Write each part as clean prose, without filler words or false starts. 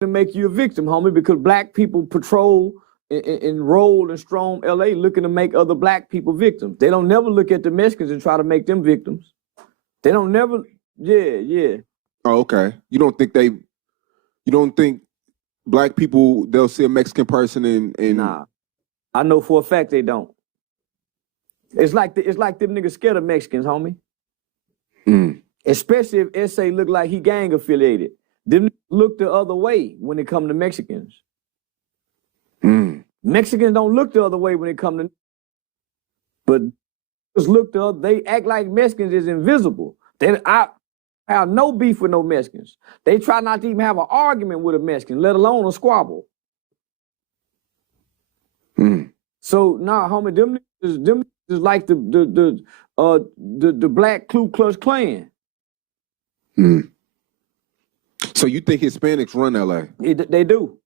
to make you a victim, homie, because black people patrol and roll and storm LA looking to make other black people victims. They don't never look at the Mexicans and try to make them victims. They don't never, yeah. Oh, okay. You don't think black people, they'll see a Mexican person and Nah, I know for a fact they don't. It's like them niggas scared of Mexicans, homie. Especially if SA look like he gang affiliated. Them look the other way when it come to Mexicans. Mexicans don't look the other way when it come to, but they act like Mexicans is invisible. I have no beef with no Mexicans. They try not to even have an argument with a Mexican, let alone a squabble. So nah, homie, them is like the black Ku Klux Klan. So you think Hispanics run LA? They do.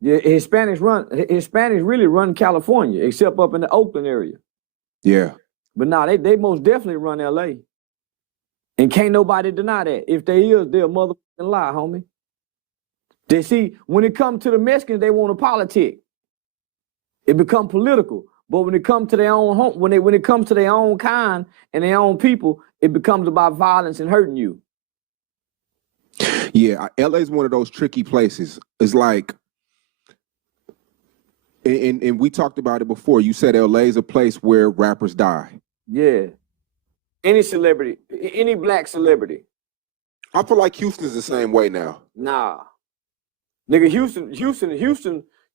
Yeah, Hispanics really run California, except up in the Oakland area. Yeah. But nah, they most definitely run LA. And can't nobody deny that. If they is, they're a motherfucking lie, homie. They see, when it comes to the Mexicans, they want to politic. It become political. But when it comes to their own home, when it comes to their own kind and their own people, it becomes about violence and hurting you. Yeah, LA is one of those tricky places. It's like, and we talked about it before. You said LA is a place where rappers die. Yeah. Any celebrity, any black celebrity. I feel like Houston's the same way now. Nah. Nigga, Houston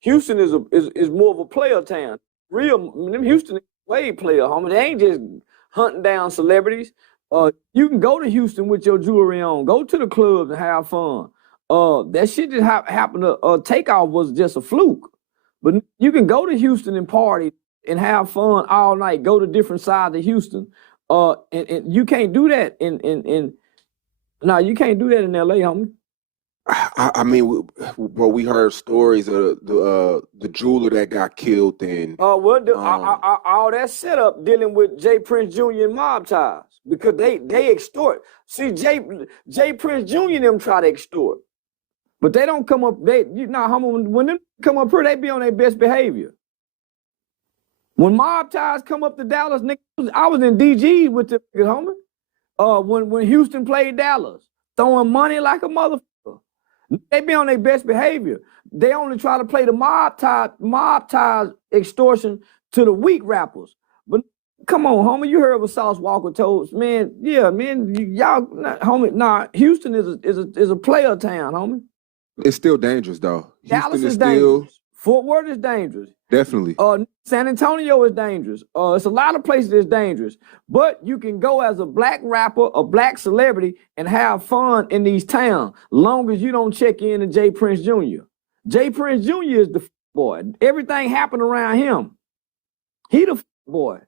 is more of a player town. Them Houston is way player, homie. They ain't just hunting down celebrities. You can go to Houston with your jewelry on. Go to the clubs and have fun. That shit just happened to Takeoff was just a fluke. But you can go to Houston and party and have fun all night. Go to different sides of Houston. And you can't do that you can't do that in LA, homie. I mean, well, we heard stories of the jeweler that got killed and all that setup dealing with Jay Prince Jr. and mob ties because they extort. See, Jay Prince Jr. and them try to extort, but they don't come up. Homie, when them come up here, they be on their best behavior. When mob ties come up to Dallas, nigga, I was in DG with the homie. When Houston played Dallas, throwing money like a motherfucker. They be on their best behavior. They only try to play the mob ties extortion to the weak rappers. But come on, homie, you heard what Sauce Walker told us, man. Yeah, man, y'all, homie. Nah, Houston is a player town, homie. It's still dangerous though. Dallas is dangerous. Fort Worth is dangerous. Definitely. San Antonio is dangerous. It's a lot of places that's dangerous. But you can go as a black rapper, a black celebrity, and have fun in these towns, long as you don't check in to Jay Prince Jr. Jay Prince Jr. is the boy. Everything happened around him. He the boy.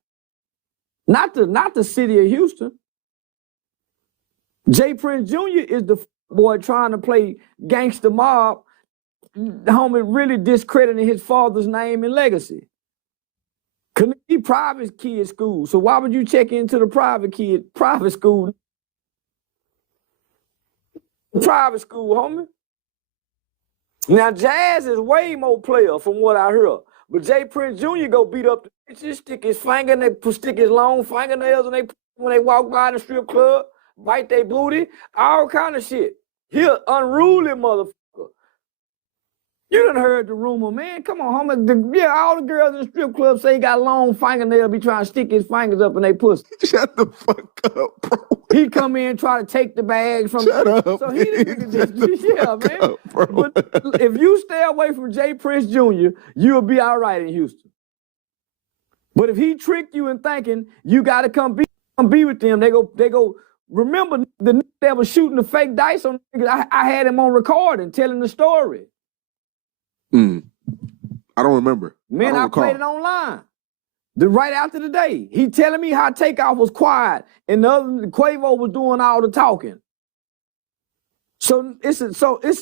Not the city of Houston. Jay Prince Jr. is the boy trying to play gangster mob, homie, really discrediting his father's name and legacy. Cause he private kid school. So why would you check into the private school? Private school, homie. Now Jazz is way more player from what I heard. But Jay Prince Jr. go beat up the bitches, stick his finger, and they stick his long fingernails when they walk by the strip club, bite their booty, all kind of shit. He an unruly motherfucker. You done heard the rumor, man. Come on, homie. All the girls in the strip club say he got long fingernails, be trying to stick his fingers up in their pussy. Shut the fuck up, bro. He come in and try to take the bags from Shut up. So he didn't man. Up, but if you stay away from Jay Prince Jr., you'll be all right in Houston. But if he tricked you in thinking you got to come be with them, they go. Remember the nigga that was shooting the fake dice on niggas? I had him on recording telling the story. I don't remember. Man, I played it online. Right after the day. He telling me how Takeoff was quiet and the other Quavo was doing all the talking. So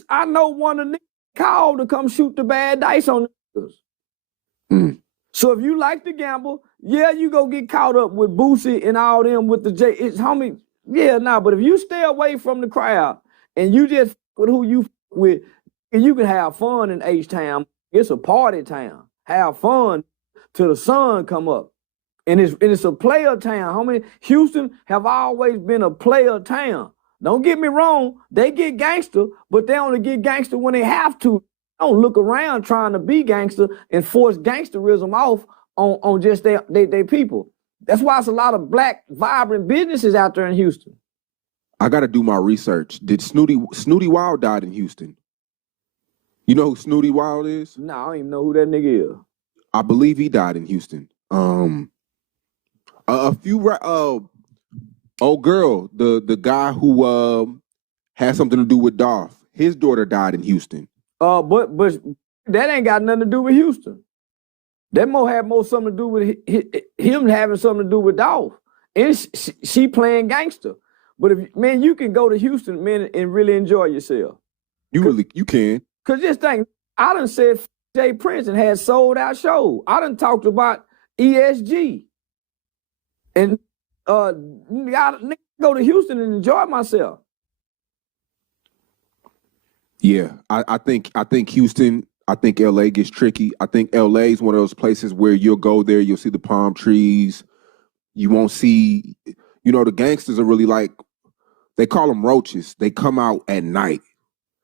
I know one of the niggas called to come shoot the bad dice on niggas. So if you like to gamble, yeah, you go get caught up with Boosie and all them with the J. It's homie, but if you stay away from the crowd and you just with who you with, You can have fun in H-Town. It's a party town. Have fun till the sun come up. And it's a player town. Homie, Houston have always been a player town. Don't get me wrong, they get gangster, but they only get gangster when they have to. Don't look around trying to be gangster and force gangsterism off on just their people. That's why it's a lot of black, vibrant businesses out there in Houston. I got to do my research. Did Snooty Wild died in Houston? You know who Snooty Wild is? No, I don't even know who that nigga is. I believe he died in Houston. A few old girl, the guy who had something to do with Dolph, his daughter died in Houston. But that ain't got nothing to do with Houston. That had more something to do with him having something to do with Dolph. And she playing gangster. But you can go to Houston, man, and really enjoy yourself. You can. Cause this thing, I done said Jay Prince and had sold out shows. I done talked about ESG. And I go to Houston and enjoy myself. Yeah, I think Houston, I think LA gets tricky. I think LA is one of those places where you'll go there, you'll see the palm trees. You won't see, the gangsters are really like, they call them roaches. They come out at night.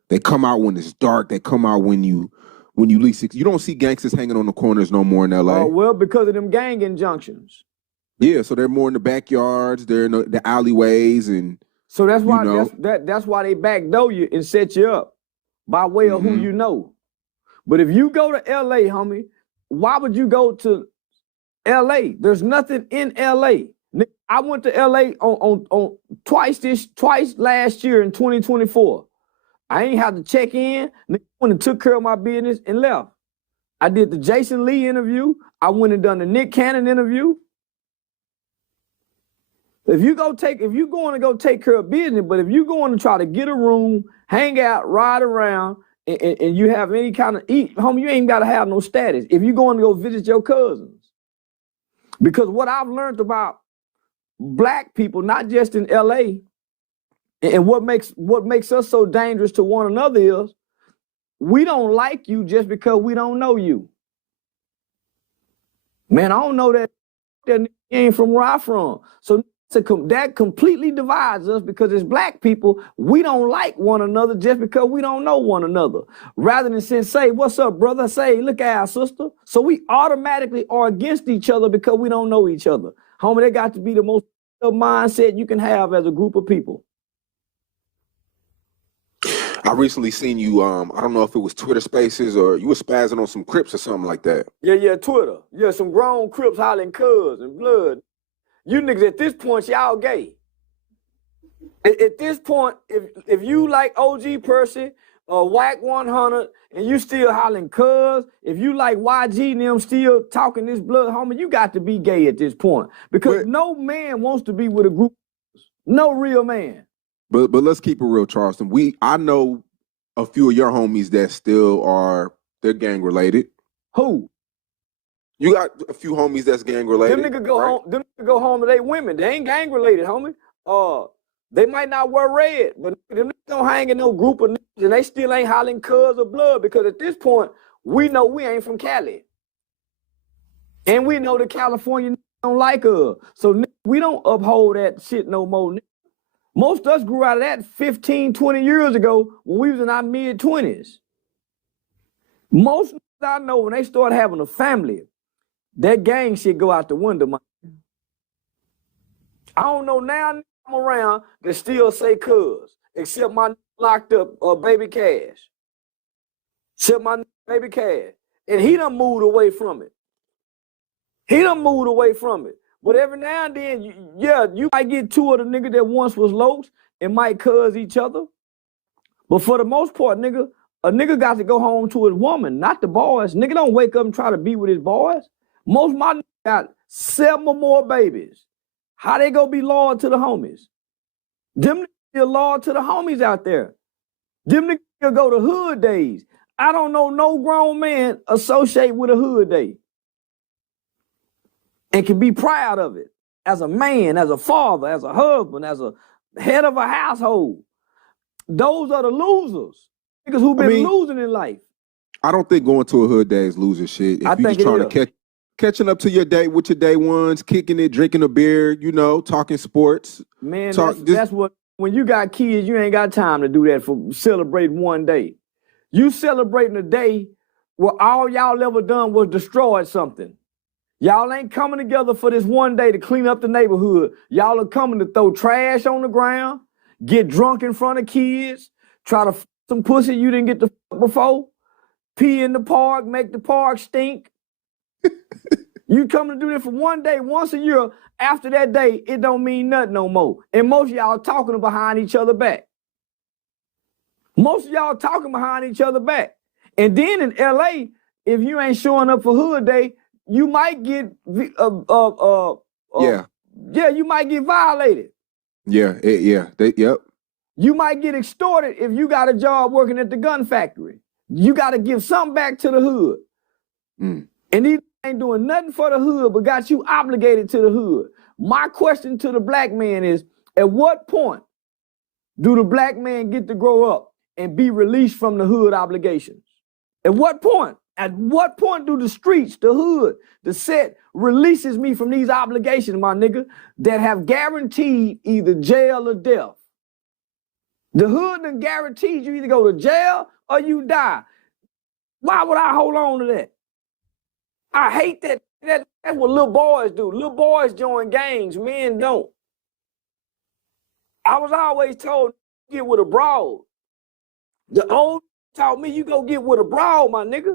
They come out when it's dark. They come out when you least, you don't see gangsters hanging on the corners no more in LA. Well, because of them gang injunctions. Yeah, so they're more in the backyards, they're in the alleyways, and so that's why that's why they backdoor you and set you up by way of who you know. But if you go to LA, homie, why would you go to LA? There's nothing in LA. I went to LA on twice last year in 2024. I ain't had to check in. Went and took care of my business and left. I did the Jason Lee interview. I went and done the Nick Cannon interview. If you're going to go take care of business, but if you're going to try to get a room, hang out, ride around, and you have any kind of eat, homie, you ain't got to have no status. If you're going to go visit your cousins. Because what I've learned about black people, not just in LA, and what makes us so dangerous to one another is we don't like you just because we don't know you. Man, I don't know that ain't from where I'm from. So that completely divides us because as black people, we don't like one another just because we don't know one another. Rather than say, what's up, brother? Say, look at our sister. So we automatically are against each other because we don't know each other. Homie, that got to be the most mindset you can have as a group of people. I recently seen you, I don't know if it was Twitter Spaces or you were spazzing on some Crips or something like that. Yeah, Twitter. Yeah, some grown Crips hollering cuz and blood. You niggas at this point, y'all gay. At this point, if you like OG Percy or Whack 100 and you still hollering cuz, if you like YG and them still talking this blood, homie, you got to be gay at this point. Because no man wants to be with a group. No real man. But let's keep it real, Charleston. I know a few of your homies that still they're gang related. Who? You got a few homies that's gang related. Them niggas go home to their women. They ain't gang related, homie. They might not wear red, but them niggas don't hang in no group of niggas and they still ain't hollering cuz or blood because at this point, we know we ain't from Cali. And we know the California niggas don't like us. So we don't uphold that shit no more. Most of us grew out of that 15, 20 years ago when we was in our mid-20s. Most of us I know when they start having a family, that gang shit go out the window, man. I don't know now I'm around that still say cuz, except my locked up baby Cash. Except my baby Cash. And he done moved away from it. But every now and then, you might get two of the niggas that once was locs and might cuz each other. But for the most part, a nigga got to go home to his woman, not the boys. Nigga don't wake up and try to be with his boys. Most of my niggas got 7 or more babies. How they gonna be loyal to the homies? Them niggas still loyal to the homies out there. Them niggas still go to hood days. I don't know no grown man associate with a hood day and can be proud of it as a man, as a father, as a husband, as a head of a household. Those are the losers. niggas who been losing in life. I don't think going to a hood day is losing shit. If you just trying to catching up to your day with your day ones, kicking it, drinking a beer, you know, talking sports. Man, that's what, when you got kids, you ain't got time to do that for celebrating one day. You celebrating a day where all y'all ever done was destroy something. Y'all ain't coming together for this one day to clean up the neighborhood. Y'all are coming to throw trash on the ground, get drunk in front of kids, try to f some pussy you didn't get to f before, pee in the park, make the park stink. You come to do this for one day, once a year. After that day, it don't mean nothing no more. And most of y'all talking behind each other back. Most of y'all talking behind each other back. And then in LA, if you ain't showing up for hood day, you might get you might get violated. Yep. You might get extorted if you got a job working at the gun factory. You got to give something back to the hood. And these ain't doing nothing for the hood, but got you obligated to the hood. My question to the black man is, at what point do the black man get to grow up and be released from the hood obligations? At what point? At what point do the streets, the hood, the set releases me from these obligations, my nigga, that have guaranteed either jail or death? The hood done guaranteed you either go to jail or you die. Why would I hold on to that? I hate that. That's what little boys do. Little boys join gangs, men don't. I was always told, get with a broad. The old taught me, you go get with a broad, my nigga.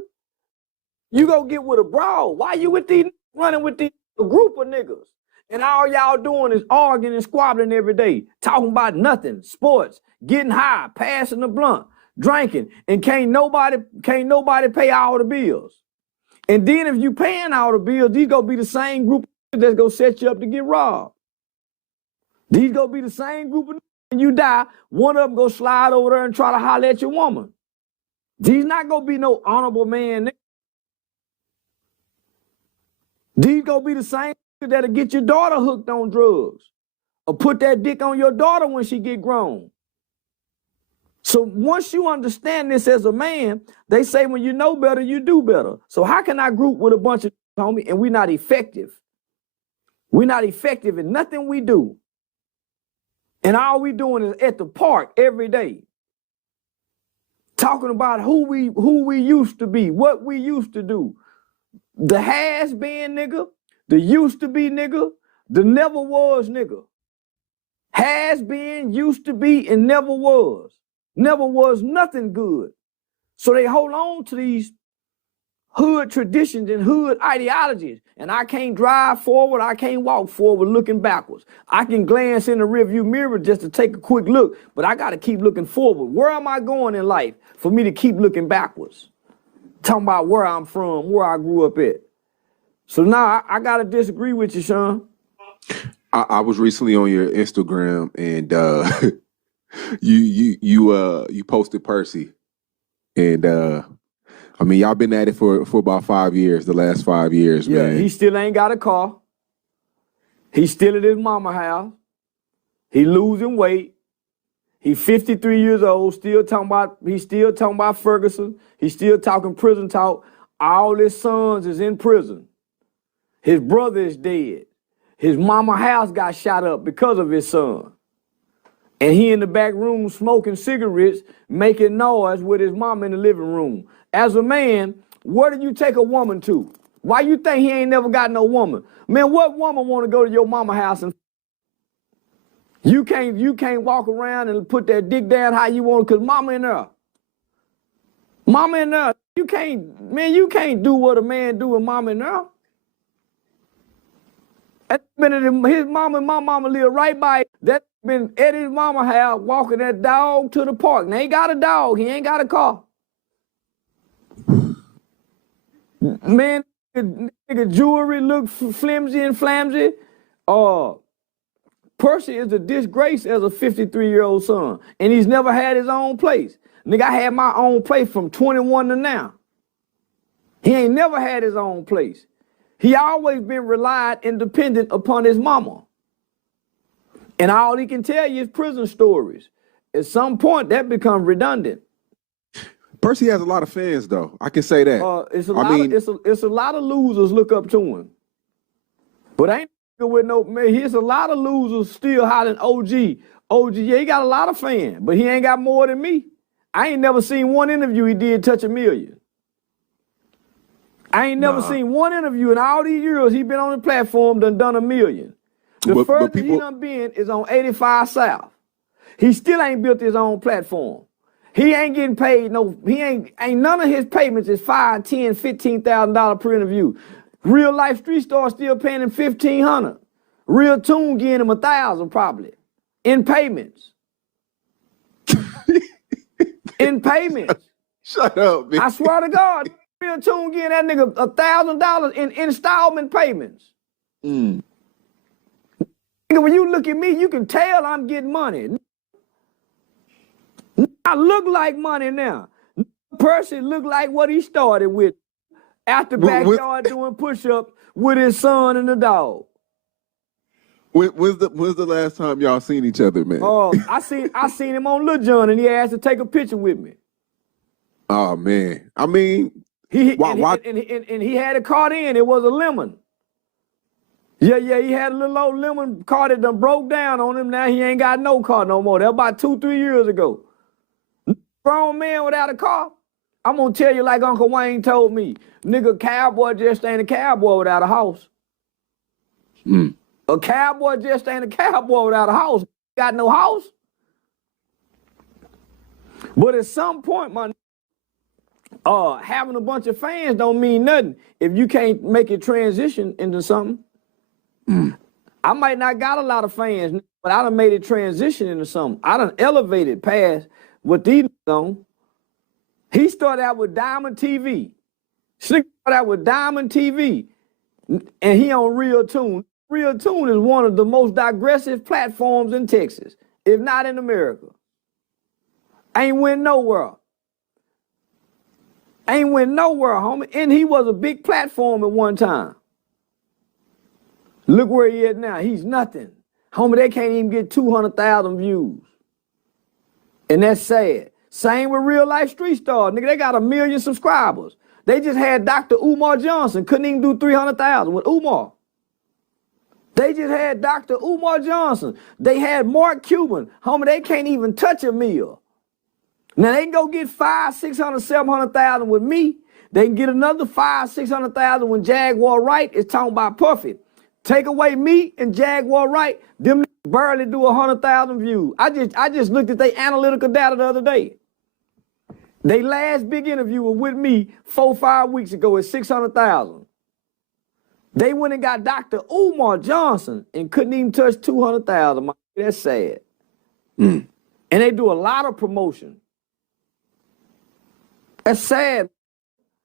You go get with a broad. Why you with these running with these group of niggas? And all y'all doing is arguing and squabbling every day, talking about nothing, sports, getting high, passing the blunt, drinking, and can't nobody pay all the bills. And then if you paying all the bills, these gonna be the same group that's gonna set you up to get robbed. These gonna be the same group of when you die, one of them gonna slide over there and try to holler at your woman. These not gonna be no honorable man. These gonna be the same that'll get your daughter hooked on drugs or put that dick on your daughter when she get grown. So once you understand this as a man, they say when you know better, you do better. So how can I group with a bunch of homie and we're not effective? We're not effective in nothing we do. And all we doing is at the park every day. Talking about who we used to be, what we used to do. The has been nigga, the used to be nigga, the never was nigga. Has been, used to be, and never was. Never was nothing good. So they hold on to these hood traditions and hood ideologies. And I can't drive forward, I can't walk forward looking backwards. I can glance in the rearview mirror just to take a quick look, but I got to keep looking forward. Where am I going in life for me to keep looking backwards? Talking about where I'm from, where I grew up at. So now I got to disagree with you, Sean. I was recently on your Instagram and you posted Percy, and I mean y'all been at it for about 5 years, the last 5 years, man. He still ain't got a car. He's still at his mama house. He losing weight. He's 53 years old. He's still talking about Ferguson. He's still talking prison talk. All his sons is in prison. His brother is dead. His mama house got shot up because of his son. And he in the back room smoking cigarettes, making noise with his mama in the living room. As a man, where do you take a woman to? Why you think he ain't never got no woman? Man, what woman want to go to your mama house and you can't walk around and put that dick down how you want, because mama in there. Mama in there. You can't do what a man do with mama in there. That's been his mama and my mama live right by it. That's been at his mama house walking that dog to the park. Now he got a dog, he ain't got a car. Man, nigga jewelry look flimsy and flamsy. Percy is a disgrace as a 53-year-old son, and he's never had his own place. Nigga, I had my own place from 21 to now. He ain't never had his own place. He always been relied and dependent upon his mama. And all he can tell you is prison stories. At some point, that becomes redundant. Percy has a lot of fans, though. I can say that. It's a lot of losers look up to him. But ain't with no man. Here's a lot of losers still hollering OG. OG, yeah, he got a lot of fans, but he ain't got more than me. I ain't never seen one interview he did touch 1 million. I ain't never seen one interview in all these years he been on the platform done 1 million. The furthest he done been is on 85 South. He still ain't built his own platform. He ain't getting paid ain't none of his payments is $5, $10, $15,000 per interview. Real life street star still paying him $1,500. Real tune getting him $1,000 probably in payments. In payments. Shut up, man. I swear to God, Real tune getting that nigga $1,000 in installment payments. Nigga, when you look at me, you can tell I'm getting money. I look like money now. Percy look like what he started with. Out the backyard doing push-ups with his son and the dog. When's the last time y'all seen each other, man? I seen him on Lil Jon and he asked to take a picture with me. Oh man. I mean, he had a cart in, it was a lemon. Yeah, he had a little old lemon car that done broke down on him. Now he ain't got no car no more. That was about 2-3 years ago. Grown man without a car. I'm gonna tell you like Uncle Wayne told me. Nigga, cowboy just ain't a cowboy without a house. A cowboy just ain't a cowboy without a house. Got no house. But at some point, having a bunch of fans don't mean nothing if you can't make it transition into something. I might not got a lot of fans, but I done made it transition into something. I done elevated past what these on. He started out with Diamond TV. Slick started out with Diamond TV. And he on Real Tune. Real Tune is one of the most digressive platforms in Texas, if not in America. Ain't went nowhere. Ain't went nowhere, homie. And he was a big platform at one time. Look where he is now. He's nothing. Homie, they can't even get 200,000 views. And that's sad. Same with Real Life Street Star. Nigga, they got 1 million subscribers. They just had Dr. Umar Johnson. Couldn't even do 300,000 with Umar. They just had Dr. Umar Johnson. They had Mark Cuban. Homie, they can't even touch a meal. Now they can go get 500, 600, 700,000 with me. They can get another 500, 600,000 when Jaguar Wright is talking about perfect. Take away me and Jaguar Wright, them barely do 100,000 views. I just looked at their analytical data the other day. They last big interview was with me 4-5 weeks ago at 600,000. They went and got Dr. Umar Johnson and couldn't even touch 200,000. That's sad. And they do a lot of promotion. That's sad.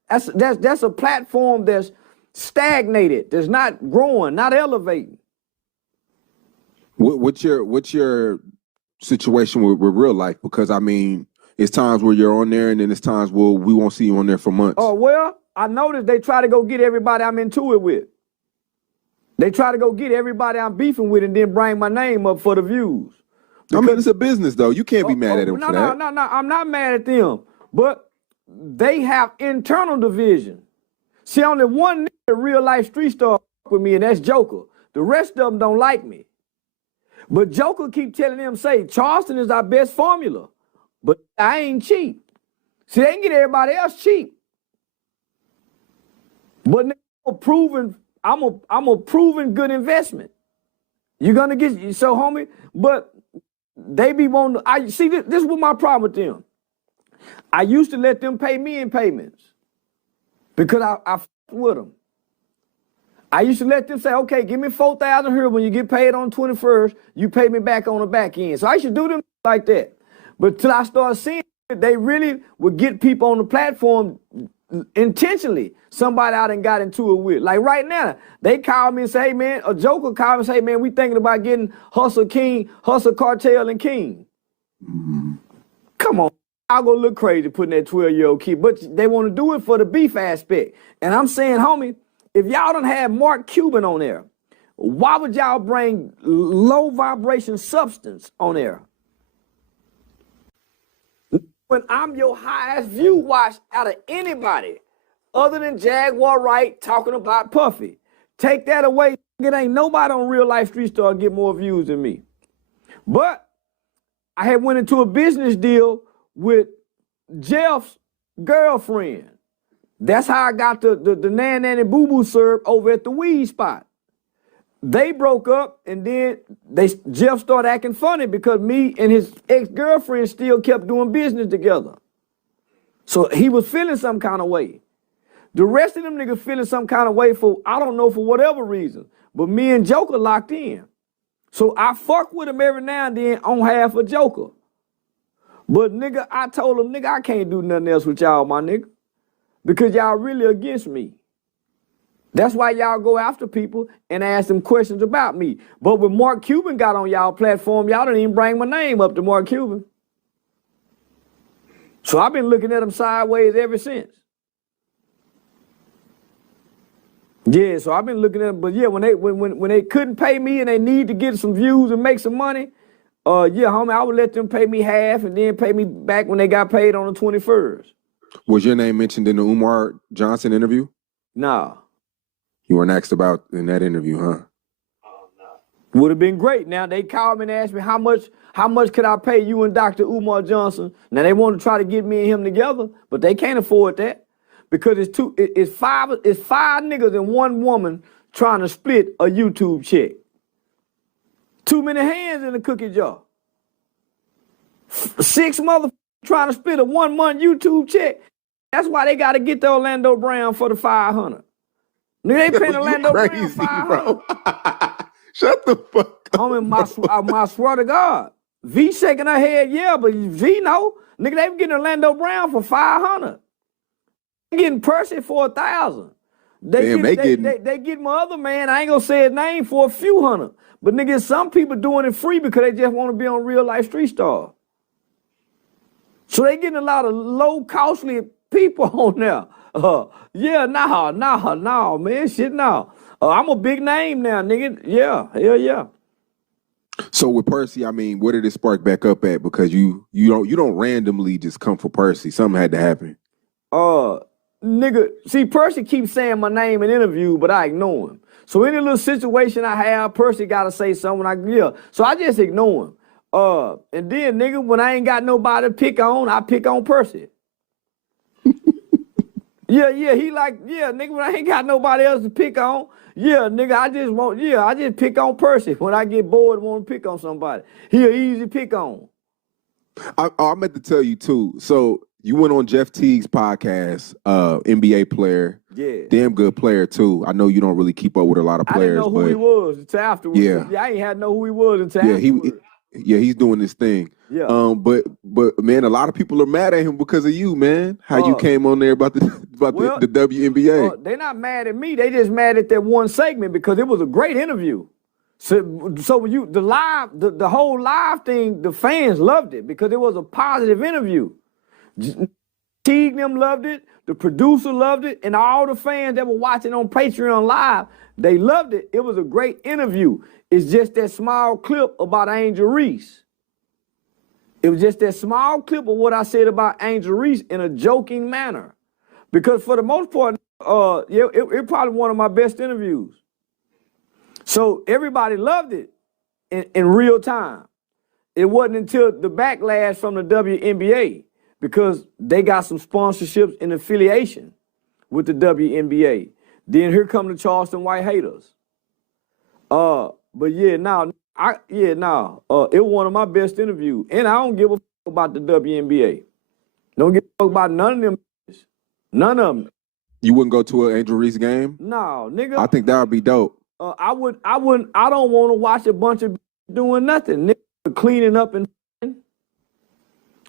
That's a platform that's stagnated, that's not growing, not elevating. What's your situation with real life? Because I mean, it's times where you're on there, and then it's times where we won't see you on there for months. Oh well, I noticed they try to go get everybody I'm into it with. They try to go get everybody I'm beefing with, and then bring my name up for the views. I mean, it's a business though. You can't be mad at them for that. No. I'm not mad at them, but they have internal division. See, only one nigga Real Life Street Star with me, and that's Joker. The rest of them don't like me. But Joker keep telling them, say, Charleston is our best formula. But I ain't cheap. See, they can get everybody else cheap. But I'm a proven good investment. You're gonna get, so homie, but they be wanting to, this was my problem with them. I used to let them pay me in payments because I with them. I used to let them say, okay, give me 4,000 here. When you get paid on 21st, you pay me back on the back end. So I used to do them like that. But till I started seeing it, they really would get people on the platform intentionally. Somebody I done got into it with. Like right now, they call me and say, hey man, a Joker called me and say, hey man, we thinking about getting Hustle Cartel and King. Come on. I'll go look crazy putting that 12-year-old kid, but they want to do it for the beef aspect. And I'm saying, homie, if y'all done had Mark Cuban on there, why would y'all bring low vibration substance on there? when I'm your highest view watch out of anybody other than Jaguar Wright talking about Puffy. Take that away. It ain't nobody on Real Life Street Star get more views than me. But I had went into a business deal with Jeff's girlfriend. That's how I got the Nan Nanny Boo Boo syrup over at the weed spot. They broke up, and then Jeff started acting funny because me and his ex-girlfriend still kept doing business together. So he was feeling some kind of way. The rest of them niggas feeling some kind of way for, I don't know, for whatever reason. But me and Joker locked in. So I fuck with him every now and then on half a Joker. But nigga, I told him, nigga, I can't do nothing else with y'all, my nigga. Because y'all really against me. That's why y'all go after people and ask them questions about me. But when Mark Cuban got on y'all platform, y'all didn't even bring my name up to Mark Cuban. So I've been looking at him sideways ever since. Yeah, so I've been looking at them, but yeah, when they couldn't pay me and they need to get some views and make some money, yeah, homie, I would let them pay me half and then pay me back when they got paid on the 21st. Was your name mentioned in the Umar Johnson interview? Nah. You weren't asked about in that interview, huh? Would have been great. Now they called me and asked me how much could I pay you and Dr. Umar Johnson. Now they want to try to get me and him together, but they can't afford that. Because it's five niggas and one woman trying to split a YouTube check. Too many hands in the cookie jar. 6 motherfuckers trying to split a 1 month YouTube check. That's why they got to get the Orlando Brown for the 500. Nigga, they paying Orlando Brown 500. Bro. Shut the fuck up. Homie, my swear to God. V shaking her head, yeah, but V know. Nigga, they getting Orlando Brown for 500. Getting Percy for 1,000. They get my other man, I ain't gonna say his name, for a few hundred. But nigga, some people doing it free because they just want to be on Real Life Street Star. So they getting a lot of low costly people on there. Yeah, nah, man, shit, nah. I'm a big name now, nigga. Yeah, hell yeah. So with Percy, I mean, where did it spark back up at? Because you don't randomly just come for Percy. Something had to happen. Nigga, see, Percy keeps saying my name in interview, but I ignore him. So any little situation I have, Percy gotta say something. So I just ignore him. And then, nigga, when I ain't got nobody to pick on, I pick on Percy. Yeah, nigga, when I ain't got nobody else to pick on, yeah, nigga, I just pick on Percy when I get bored and want to pick on somebody. He an easy pick on. I meant to tell you too. So you went on Jeff Teague's podcast, NBA player. Yeah. Damn good player too. I know you don't really keep up with a lot of players. I didn't know who he was until afterwards. Yeah. I ain't had to know who he was until afterwards. He's doing this thing. Yeah. But man, a lot of people are mad at him because of you, man. How you came on there about the WNBA. They're not mad at me. They just mad at that one segment because it was a great interview. So when the whole live thing, the fans loved it because it was a positive interview. Teague them loved it, the producer loved it, and all the fans that were watching on Patreon Live, they loved it. It was a great interview. It's just that small clip about Angel Reese. It was just that small clip of what I said about Angel Reese in a joking manner. Because for the most part, it probably one of my best interviews. So everybody loved it in real time. It wasn't until the backlash from the WNBA, because they got some sponsorships and affiliation with the WNBA. Then here come the Charleston white haters. But yeah, it was one of my best interviews. And I don't give a fuck about the WNBA. Don't give a fuck about none of them. None of them. You wouldn't go to an Angel Reese game? No, nigga. I think that would be dope. I don't want to watch a bunch of doing nothing. Nigga cleaning up and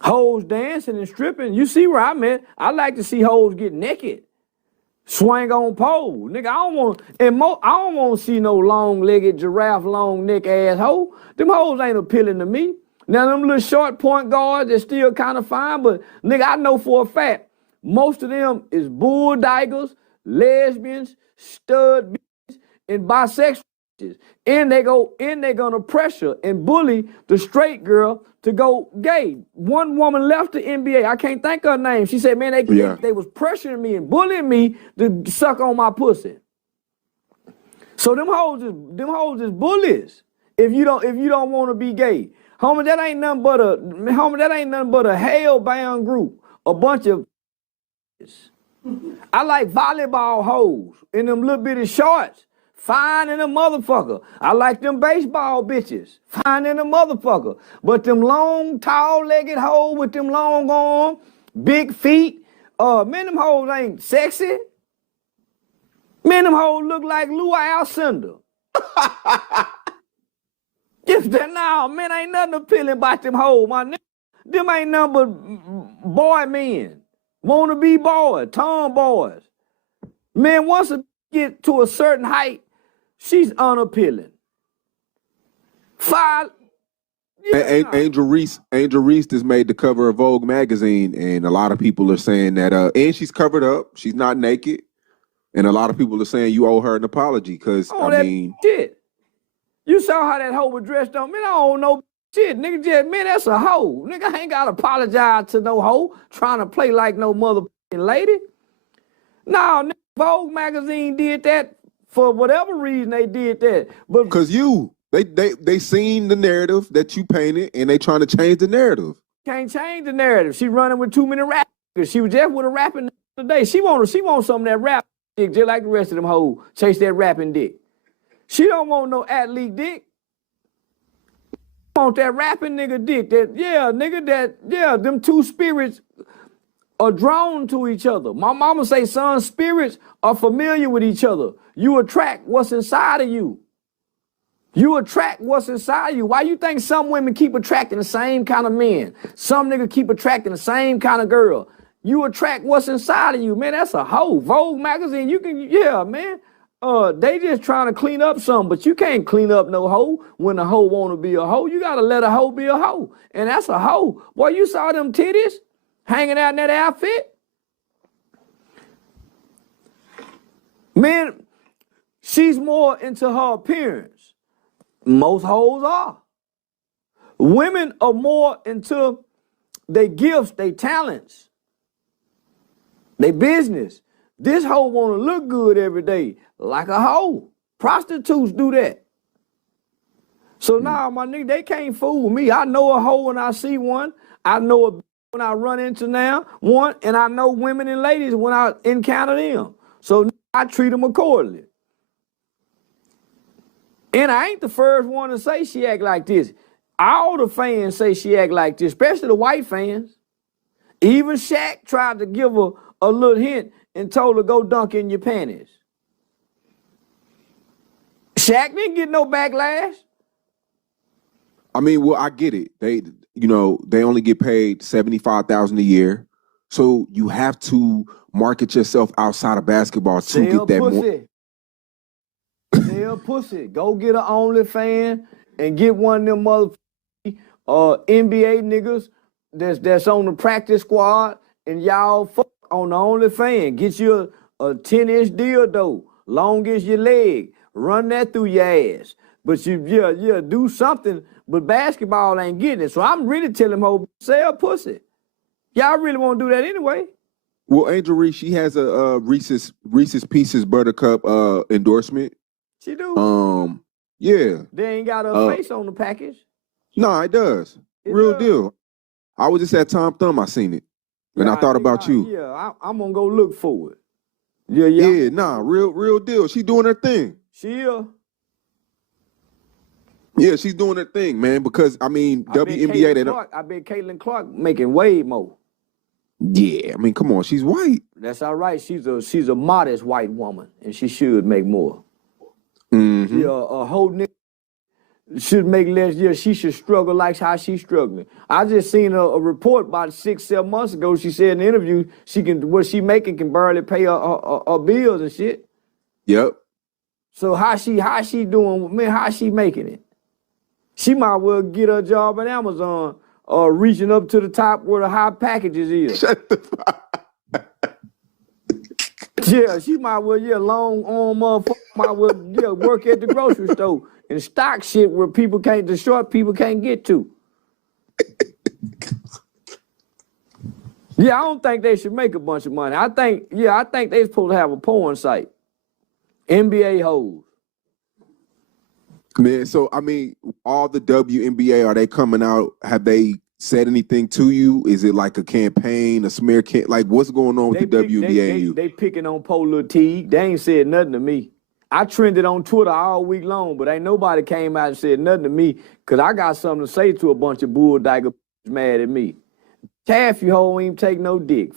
hoes dancing and stripping. You see where I'm at. I like to see hoes get naked. Swing on pole. Nigga, I don't want to see no long-legged, giraffe, long-neck ass hoe. Them hoes ain't appealing to me. Now, them little short point guards, they're still kind of fine, but nigga, I know for a fact, most of them is bull daggers, lesbians, stud bitches, and bisexual. and they're gonna pressure and bully the straight girl to go gay. One woman left the NBA. I can't think of her name. She said, man, they was pressuring me and bullying me to suck on my pussy. So them hoes is bullies. If you don't want to be gay. Homie, that ain't nothing but a hell-bound group. A bunch of I like volleyball hoes in them little bitty shorts. Fine in a motherfucker. I like them baseball bitches. Fine in a motherfucker. But them long, tall-legged hoes with them long arms, big feet, man, them hoes ain't sexy. Man, them hoes look like Lou Alcindor. Nah, man, ain't nothing appealing about them hoes, my nigga. Them ain't nothing but boy men. Wanna be boys, tomboys. Man, once a get to a certain height, she's unappealing. Angel Reese just made the cover of Vogue magazine, and a lot of people are saying that and she's covered up, she's not naked. And a lot of people are saying you owe her an apology, because shit. You saw how that hoe was dressed on. Man, I don't know shit. Nigga just, man, that's a hoe. Nigga, I ain't gotta apologize to no hoe trying to play like no motherfucking lady. No, nigga, Vogue magazine did that for whatever reason they did that. But because they seen the narrative that you painted, and they trying to change the narrative. Can't change the narrative. She running with too many rappers. She was just with a rapping today. She want some of that rap dick just like the rest of them hoes. Chase that rapping dick. She don't want no athlete dick. Want that rapping nigga dick. Them two spirits are drawn to each other. My mama say, son, spirits are familiar with each other. You attract what's inside of you. You attract what's inside of you. Why you think some women keep attracting the same kind of men? Some niggas keep attracting the same kind of girl. You attract what's inside of you, man. That's a hoe. Vogue magazine, man. They just trying to clean up something, but you can't clean up no hoe when a hoe want to be a hoe. You got to let a hoe be a hoe, and that's a hoe. Boy, you saw them titties hanging out in that outfit? Man, she's more into her appearance. Most hoes are. Women are more into their gifts, their talents, their business. This hoe want to look good every day, like a hoe. Prostitutes do that. So now, my nigga, they can't fool me. I know a hoe when I see one. I know a when I run into one, and I know women and ladies when I encounter them. So I treat them accordingly. And I ain't the first one to say she act like this. All the fans say she act like this, especially the white fans. Even Shaq tried to give her a little hint and told her go dunk in your panties. Shaq didn't get no backlash. I mean, well, I get it. They only get paid $75,000 a year, so you have to market yourself outside of basketball to get that more. Sell pussy. Go get an OnlyFans and get one of them motherfucking NBA niggas that's on the practice squad, and y'all fuck on the OnlyFans. Get you a 10-inch dildo, long as your leg. Run that through your ass. But you do something, but basketball ain't getting it. So I'm really telling them, ho, sell pussy. Y'all really want to do that anyway. Well, Angel Reese, she has a Reese's Pieces Buttercup endorsement. She do? Yeah. They ain't got her face on the package. No, it does. Real deal. I was just at Tom Thumb, I seen it. And I thought about you. Yeah, I'm going to go look for it. Yeah, real deal. She doing her thing. Yeah, she's doing her thing, man, because, I mean, WNBA... I bet Caitlin Clark making way more. Yeah, I mean, come on, she's white. That's all right. She's a modest white woman, and she should make more. Mm-hmm. Yeah, a whole nigga should make less. Yeah, she should struggle like how she's struggling. I just seen a report about 6-7 months ago. She said in an interview, what she making can barely pay her bills and shit. Yep. So how she doing? Man, how she making it? She might well get her job at Amazon, reaching up to the top where the high packages is. Shut the fuck. Yeah, she might well, long arm motherfucker, might well, work at the grocery store and stock shit where the short people can't get to. Yeah, I don't think they should make a bunch of money. I think they supposed to have a porn site. NBA hoes. Man, so I mean, all the WNBA, are they coming out? Have they said anything to you? Is it like a campaign, a smear campaign? Like, what's going on with the WNBA and you? They picking on Polo T. They ain't said nothing to me. I trended on Twitter all week long, but ain't nobody came out and said nothing to me because I got something to say to a bunch of bulldyker mad at me. Half you hoe ain't take no dick.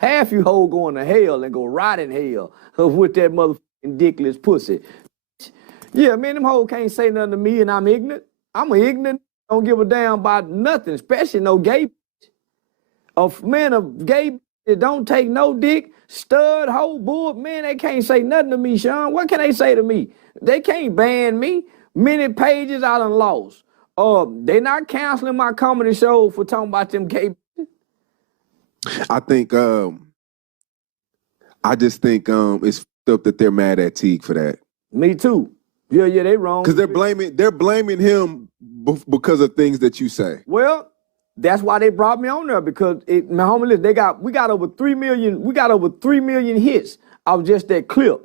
Half you hoe going to hell and go rot in hell with that motherfucking dickless pussy. Yeah, man, them hoes can't say nothing to me and I'm ignorant. I'm ignorant. Don't give a damn about nothing, especially no gay. A gay that don't take no dick, stud, hoe, bull, man, they can't say nothing to me, Sean. What can they say to me? They can't ban me. Many pages I done lost. They not canceling my comedy show for talking about them gay. I think I just think it's up that they're mad at Teague for that. Me too. Yeah, they wrong. Because they're blaming him because of things that you say. Well, that's why they brought me on there because my homie, listen, we got over 3 million. We got over 3 million hits of just that clip.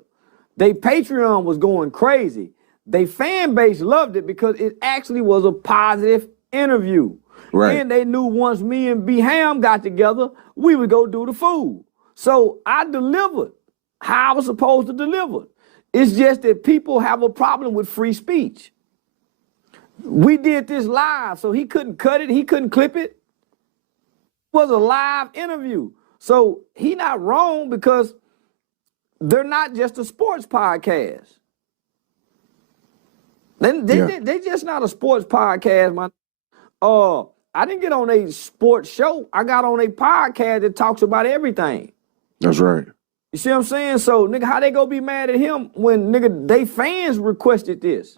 They Patreon was going crazy. They fan base loved it because it actually was a positive interview. Right. And they knew once me and B Ham got together, we would go do the food. So I delivered how I was supposed to deliver. It's just that people have a problem with free speech. We did this live, so he couldn't cut it, he couldn't clip it. It was a live interview. So he not wrong because they're not just a sports podcast. They just not a sports podcast, man. I didn't get on a sports show. I got on a podcast that talks about everything. That's right. You see what I'm saying? So, nigga, how they gonna be mad at him when, nigga, they fans requested this?